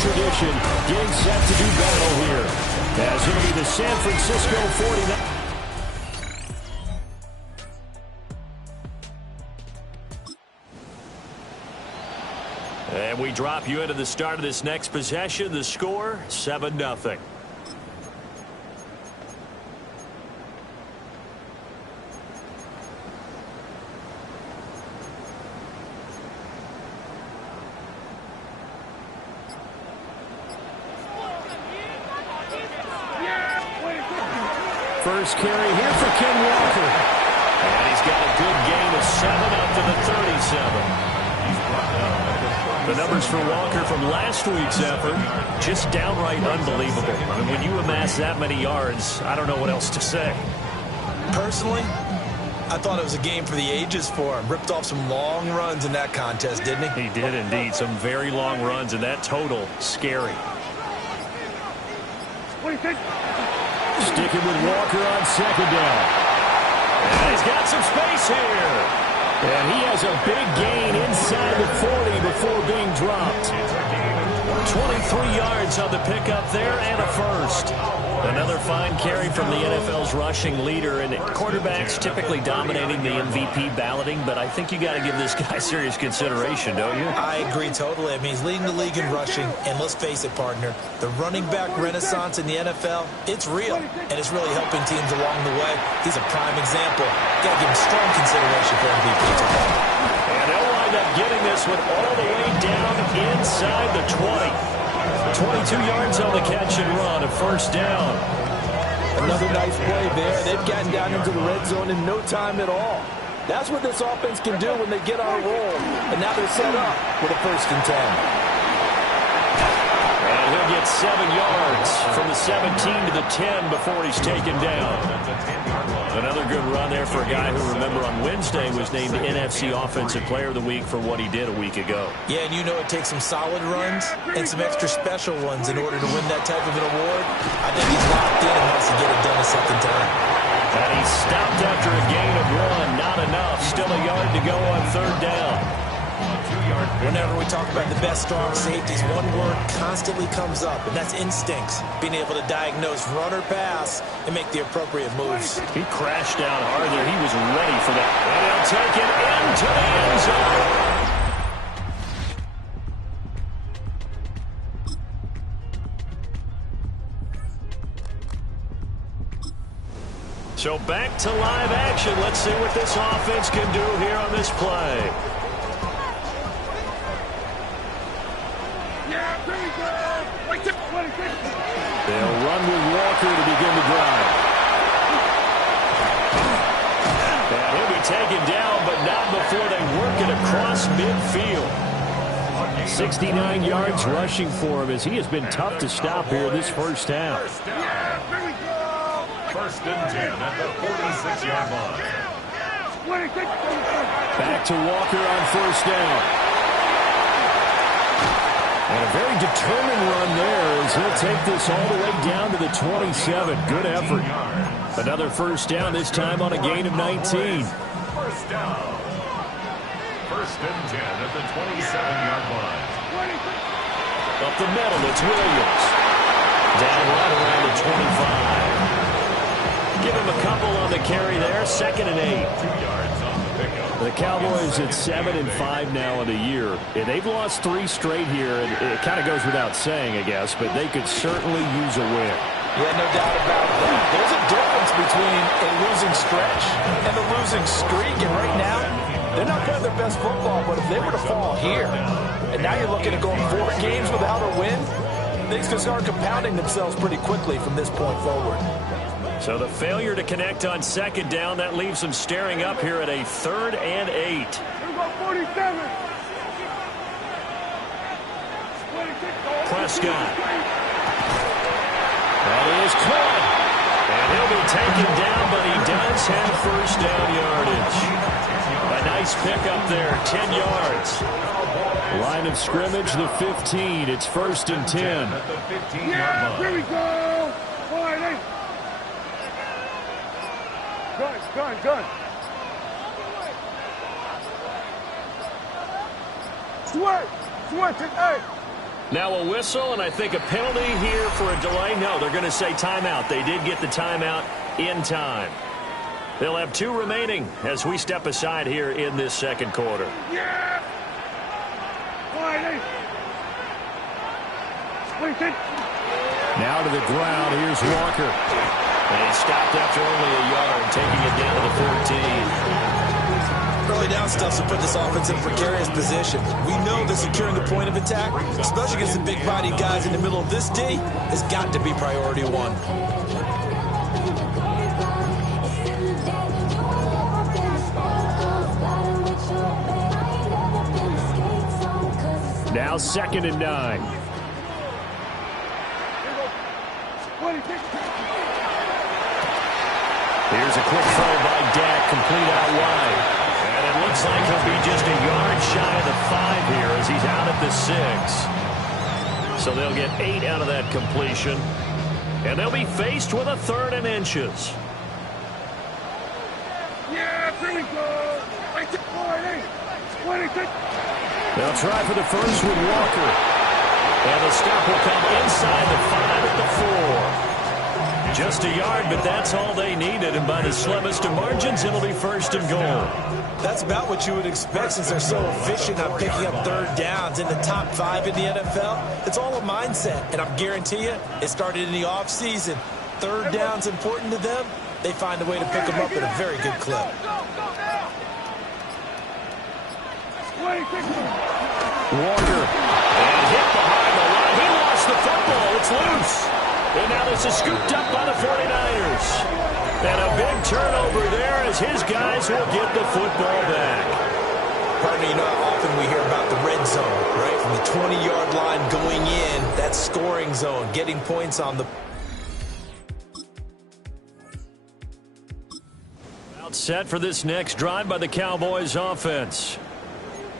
tradition getting set to do battle here. As it'll be the San Francisco 49ers. And we drop you into the start of this next possession. The score, 7-0. First carry here for Ken Walker. And he's got a good gain of 7 up to the 37. The numbers for Walker from last week's effort, just downright unbelievable. I mean, when you amass that many yards, I don't know what else to say. Personally, I thought it was a game for the ages for him. Ripped off some long runs in that contest, didn't he? He did indeed. Some very long runs, and that total, scary. Sticking with Walker on second down. And he's got some space here. And he has a big gain inside the 40 before being dropped. 23 yards on the pickup there and a first. Another fine carry from the NFL's rushing leader, and quarterbacks typically dominating the MVP balloting, but I think you got to give this guy serious consideration, don't you? I agree totally. I mean, he's leading the league in rushing, and let's face it, partner, the running back renaissance in the NFL, it's real, and it's really helping teams along the way. He's a prime example. Got to give him strong consideration for MVP today. And they'll wind up getting this one all the way down inside the 20. 22 yards on the catch and run, a first down. Another nice play there. They've gotten down into the red zone in no time at all. That's what this offense can do when they get on a roll. And now they're set up with a 1st and 10. And he'll get 7 yards from the 17 to the 10 before he's taken down. Another good run there for a guy who, remember, on Wednesday was named NFC Offensive Player of the Week for what he did a week ago. Yeah, and you know it takes some solid runs and some extra special ones in order to win that type of an award. I think he's locked in and wants to get it done a second time. And he stopped after a gain of 1. Not enough. Still a yard to go on 3rd down. Whenever we talk about the best strong safeties, one word constantly comes up, and that's instincts. Being able to diagnose run or pass and make the appropriate moves. He crashed down hard there. He was ready for that. And he'll take it into the end zone. So back to live action. Let's see what this offense can do here on this play. They'll run with Walker to begin the drive. And he'll be taken down, but not before they work it across midfield. 69 yards rushing for him as he has been tough to stop here this first half. 1st and 10 at the 46-yard line. Back to Walker on 1st down. And a very determined run there as he'll take this all the way down to the 27. Good effort. Another 1st down, this time on a gain of 19. 1st down. 1st and 10 at the 27-yard line. Up the middle, it's Williams. Down right around the 25. Give him a couple on the carry there. 2nd and 8. 2 yards on the pickup. The Cowboys at 7-5 now in the year. And they've lost 3 straight here, and it kind of goes without saying, I guess, but they could certainly use a win. Yeah, no doubt about that. There's a difference between a losing stretch and a losing streak, and right now, they're not playing their best football, but if they were to fall here, and now you're looking at going 4 games without a win, things can start compounding themselves pretty quickly from this point forward. So the failure to connect on 2nd down, that leaves them staring up here at a 3rd and 8. Prescott. That is caught. And he'll be taken down, but he does have 1st down yardage. A nice pickup there, 10 yards. Line of scrimmage, the 15. It's 1st and 10. Yeah, here we go. Gun. Switch, hey. Now a whistle, and I think a penalty here for a delay. No, they're going to say timeout. They did get the timeout in time. They'll have 2 remaining as we step aside here in this second quarter. Now to the ground. Here's Walker. And he stopped after only a yard, taking it down to the 14. Early down stuff to put this offense in a precarious position. We know that securing the point of attack, especially against the big-bodied guys in the middle of this D, has got to be priority 1. Now 2nd and 9. Here's a quick throw by Dak, complete out wide. And it looks like he'll be just a yard shy of the 5 here as he's out at the 6. So they'll get 8 out of that completion. And they'll be faced with a 3rd and inches. They'll try for the first with Walker. And the stop will come inside the 5 at the 4. Just a yard, but that's all they needed. And by the slimmest of margins, it'll be 1st and goal. That's about what you would expect since they're so efficient on picking up 3rd downs in the top 5 in the NFL. It's all a mindset, and I guarantee you it started in the offseason. 3rd down's important to them. They find a way to pick them up at a very good clip. Walker, and hit behind the line. He lost the football. It's loose. And now this is scooped up by the 49ers. And a big turnover there as his guys will get the football back. Partner, you know how often we hear about the red zone, right? From the 20-yard line going in, that scoring zone, getting points on the... Set for this next drive by the Cowboys offense.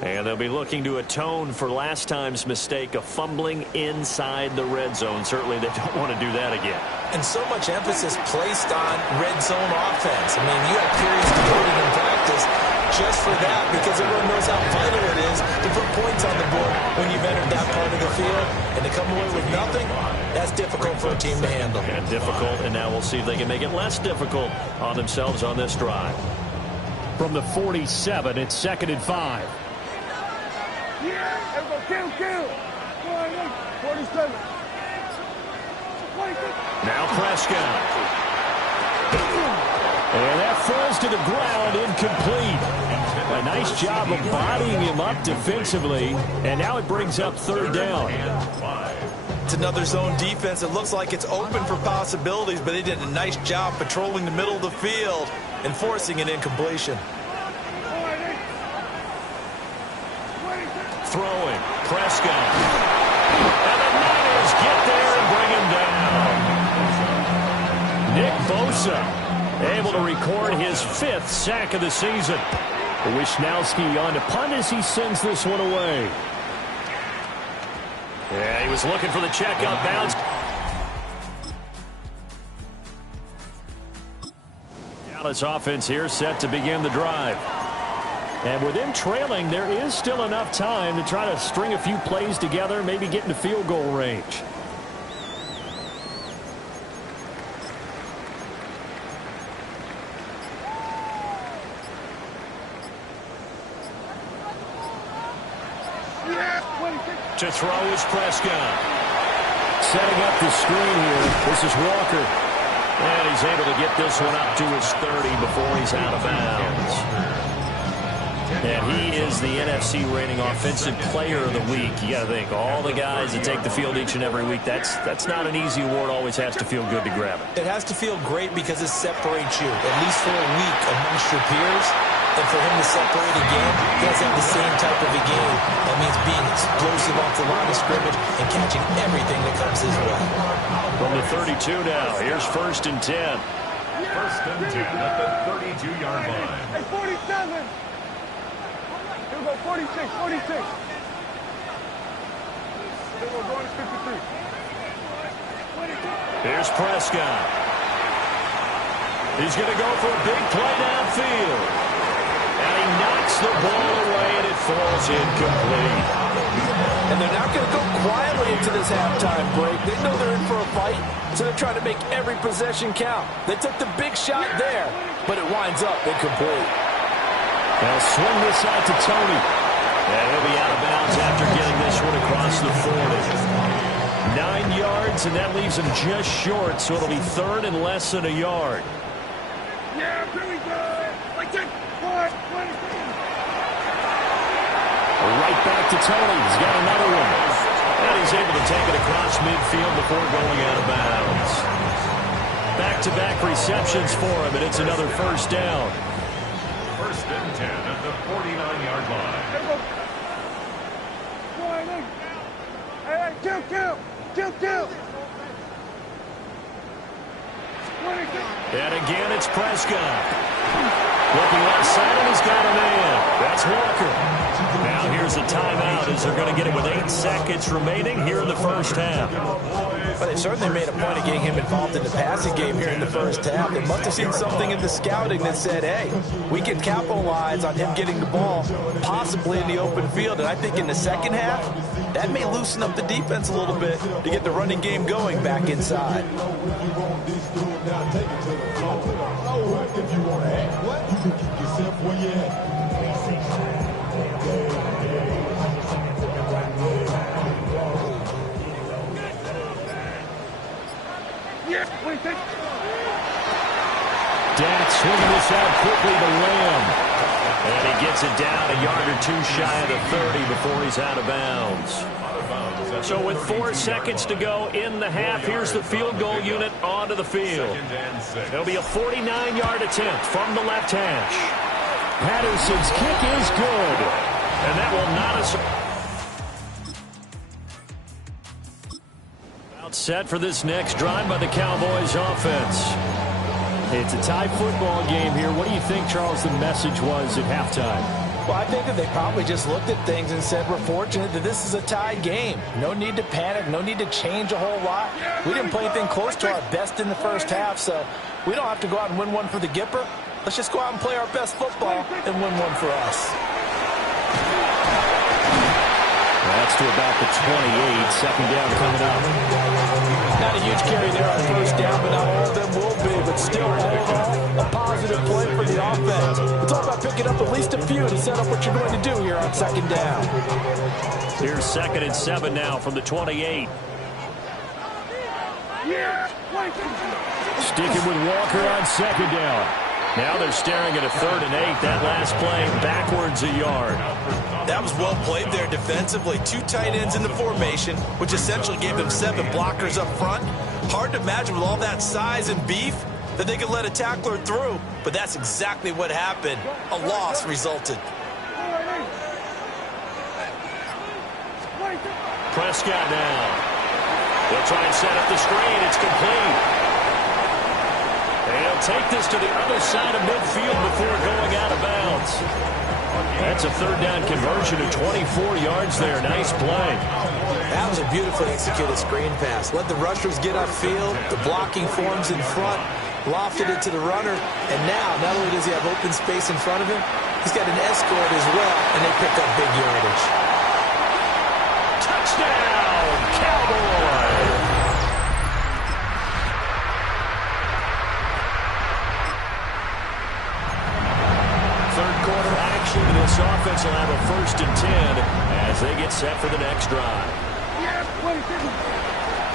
And they'll be looking to atone for last time's mistake of fumbling inside the red zone. Certainly they don't want to do that again. And so much emphasis placed on red zone offense. I mean, you have periods devoted in practice just for that because everyone knows how vital it is to put points on the board when you've entered that part of the field. And to come away with nothing, that's difficult for a team to handle. And difficult, and now we'll see if they can make it less difficult on themselves on this drive. From the 47, it's 2nd and 5. Now Prescott. And that falls to the ground, incomplete. A nice job of bodying him up defensively, and now it brings up 3rd down. It's another zone defense. It looks like it's open for possibilities, but they did a nice job patrolling the middle of the field and forcing an incompletion. Throwing, Prescott. And the Niners get there and bring him down. Nick Bosa able to record his 5th sack of the season. Wisnowski on to punt as he sends this one away. Yeah, he was looking for the check out bounce. Dallas offense here set to begin the drive. And with them trailing, there is still enough time to try to string a few plays together, maybe get into field goal range. To throw is Prescott. Setting up the screen here. This is Walker. And he's able to get this one up to his 30 before he's out of bounds. And he is the NFC reigning offensive player of the week. You got to think, all the guys that take the field each and every week, that's not an easy award. Always has to feel good to grab it. It has to feel great because it separates you, at least for a week, amongst your peers. And for him to separate again, he has to have the same type of a game. That means being explosive off the line of scrimmage and catching everything that comes his way. From the 32 now, here's 1st and 10. 1st and 10 at the 32-yard line. Hey, 47. Here we go, 46, 46. Here we go, going to 53. Here's Prescott. He's going to go for a big play downfield. And he knocks the ball away, and it falls incomplete. And they're not going to go quietly into this halftime break. They know they're in for a fight, so they're trying to make every possession count. They took the big shot there, but it winds up incomplete. They'll swing this out to Tony. And he'll be out of bounds after getting this one across the 40. 9 yards, and that leaves him just short, so it'll be third and less than a yard. Yeah, pretty good. Like that. Right back to Tony. He's got another one. And he's able to take it across midfield before going out of bounds. Back-to-back receptions for him, and it's another first down. First and 10 at the 49-yard line. Hey, kill. And again, it's Prescott. Looking left side, and he's got a man. That's Walker. Now here's a timeout as they're going to get it with 8 seconds remaining here in the first half. But they certainly made a point of getting him involved in the passing game here in the first half. They must have seen something in the scouting that said, hey, we can capitalize on him getting the ball, possibly in the open field. And I think in the second half, that may loosen up the defense a little bit to get the running game going back inside. Dak swinging this out quickly to Lamb. And he gets it down a yard or two shy of the 30 before he's out of bounds. So with 4 seconds to go in the half, here's the field goal unit onto the field. It'll be a 49-yard attempt from the left hash. Patterson's kick is good. And that will not set for this next drive by the Cowboys offense. It's a tie football game here. What do you think, Charles, the message was at halftime? Well, I think that they probably just looked at things and said, we're fortunate that this is a tied game. No need to panic, no need to change a whole lot. We didn't play anything close to our best in the first half, so we don't have to go out and win one for the Gipper. Let's just go out and play our best football and win one for us. That's to about the 28. Second down coming up. Not a huge carry there on first down, but not all of them will be. But still, all in all, a positive play for the offense. It's all about picking up at least a few to set up what you're going to do here on second down. Here's 2nd and 7 now from the 28. Sticking with Walker on second down. Now they're staring at a 3rd and 8. That last play backwards a yard. That was well played there defensively. 2 tight ends in the formation, which essentially gave them 7 blockers up front. Hard to imagine with all that size and beef that they could let a tackler through, but that's exactly what happened. A loss resulted. Prescott now. They'll try and set up the screen. It's complete. They'll take this to the other side of midfield before going out of bounds. That's a 3rd down conversion of 24 yards there. Nice play. That was a beautifully executed screen pass. Let the rushers get upfield. The blocking forms in front. Lofted it to the runner. And now, not only does he have open space in front of him, he's got an escort as well, and they pick up big yardage. Touchdown, Cowboys! Quarter action. This offense will have a 1st and 10 as they get set for the next drive.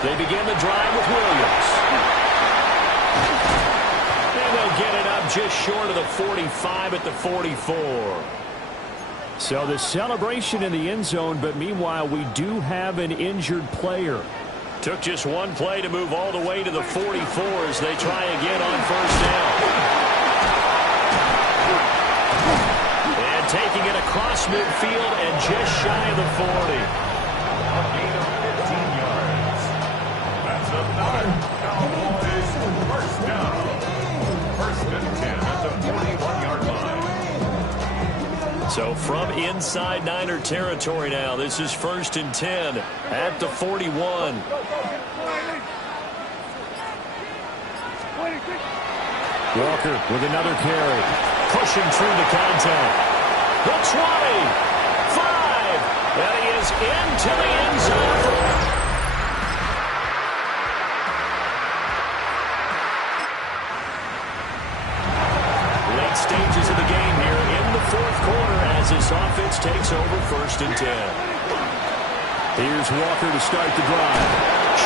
They begin the drive with Williams. And they'll get it up just short of the 45 at the 44. So the celebration in the end zone, but meanwhile we do have an injured player. Took just one play to move all the way to the 44 as they try again on 1st down. Taking it across midfield and just shy of the 40. A gain of 15 yards. That's another Cowboys first down. 1st and 10 at the 41-yard line. So from inside Niner territory now, this is 1st and 10 at the 41. Walker with another carry. Pushing through the contact. The 20, 5, and he is goes into the end zone. Late stages of the game here in the fourth quarter as this offense takes over 1st and 10. Here's Walker to start the drive.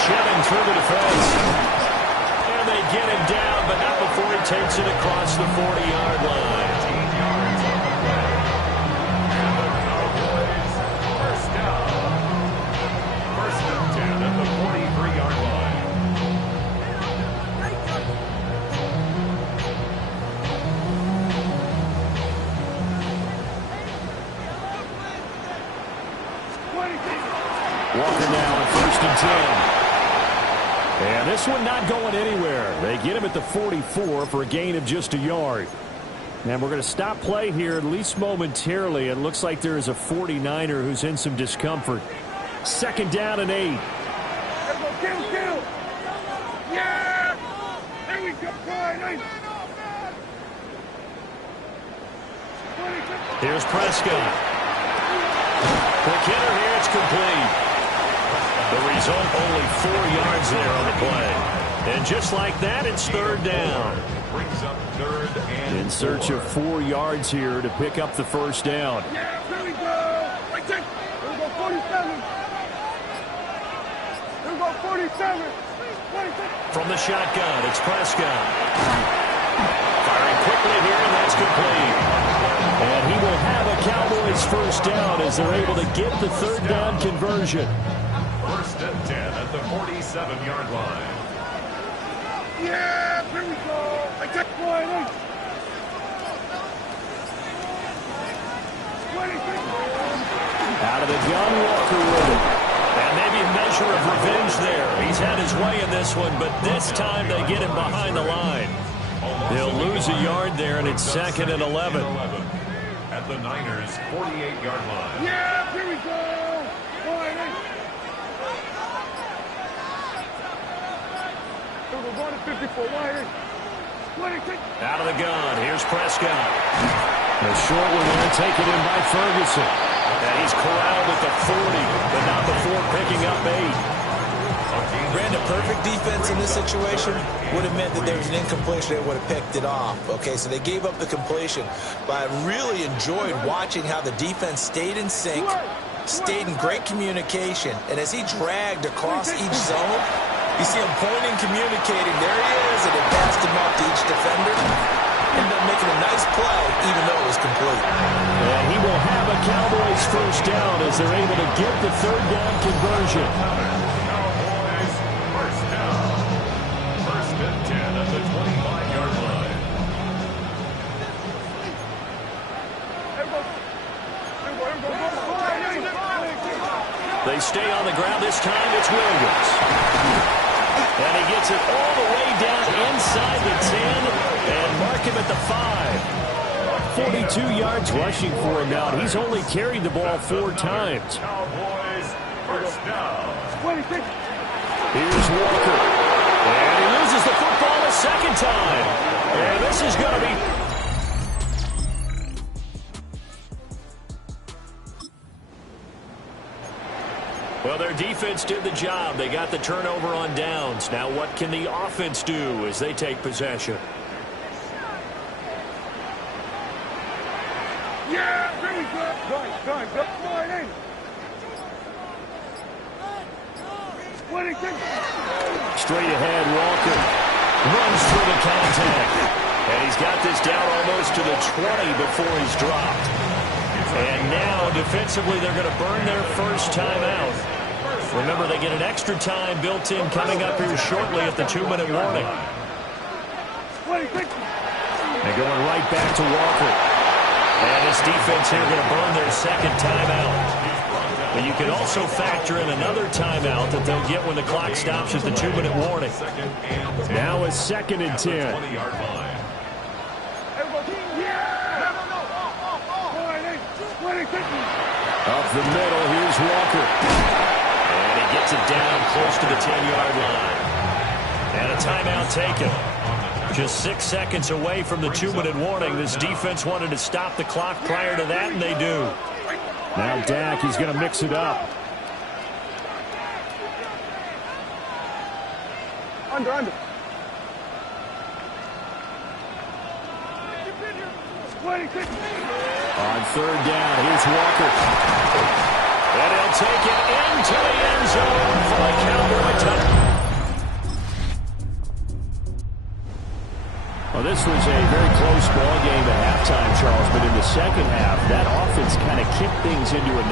Shoving through the defense. And they get him down, but not before he takes it across the 40-yard line. First down. 1st and 10 at the 43-yard line. Walker now on 1st and 10. And this one not going anywhere. They get him at the 44 for a gain of just a yard. And we're going to stop play here, at least momentarily. It looks like there is a 49er who's in some discomfort. 2nd down and 8. Kill. Yeah! There we go. Here's Prescott. Quick hitter here. It's complete. The result, only 4 yards there on the play. And just like that, it's 3rd down. Brings up 3rd and In search of 4 yards here to pick up the 1st down. Yeah, here we go. Right there. Here we go, 47. Here we go, 47. 47. From the shotgun, it's Prescott. Firing quickly here, and that's complete. And he will have a Cowboys 1st down as they're able to get the 3rd down conversion. 1st and 10 at the 47-yard line. Yeah, here we go. I take 20. 26. Out of the gun, Walker with it. And maybe a measure of revenge there. He's had his way in this one, but this time they get him behind the line. They'll lose a yard there, and it's 2nd and 11. At the Niners' 48-yard line. Yeah, here we go. 20. We're going to 54 wide. 26. Out of the gun, here's Prescott. The short one there, taken in by Ferguson. And he's corralled at the 40, but not before picking up 8. Brandon, perfect defense in this situation would have meant that there was an incompletion. They would have picked it off. Okay, so they gave up the completion. But I really enjoyed watching how the defense stayed in sync, stayed in great communication. And as he dragged across each zone, you see him pointing, communicating. There he is, and it passed him off to each defender. Ended up making a nice play, even though it was complete. And he will have a Cowboys 1st down as they're able to get the 3rd down conversion. Cowboys 1st down. 1st and 10 at the 25-yard line. They stay on the ground. This time it's Williams. And he gets it all the way down inside the 10 and mark him at the 5. 42 yards rushing for him now. He's only carried the ball 4 times. Cowboys 1st down. 26. Here's Walker. And he loses the football a 2nd time. And this is going to be... Well, their defense did the job. They got the turnover on downs. Now what can the offense do as they take possession? Yeah, very good. Good. 26. Straight ahead, Walker runs through the contact. And he's got this down almost to the 20 before he's dropped. And now, defensively, they're going to burn their 1st timeout. Remember, they get an extra time built in coming up here shortly at the 2-minute warning. 26. They're going right back to Walker. And this defense here going to burn their 2nd timeout. But you can also factor in another timeout that they'll get when the clock stops at the 2-minute warning. Now it's 2nd and 10. Up the middle, here's Walker. And he gets it down close to the 10-yard line. And a timeout taken. Just 6 seconds away from the 2-minute warning. This defense wanted to stop the clock prior to that, and they do. Now Dak, he's going to mix it up. Under. On third down, here's Walker. And he'll take it into the end zone for a Cowboy touchdown. Well, this was a very close ball game at halftime, Charles, but in the second half, that offense kind of kicked things into another.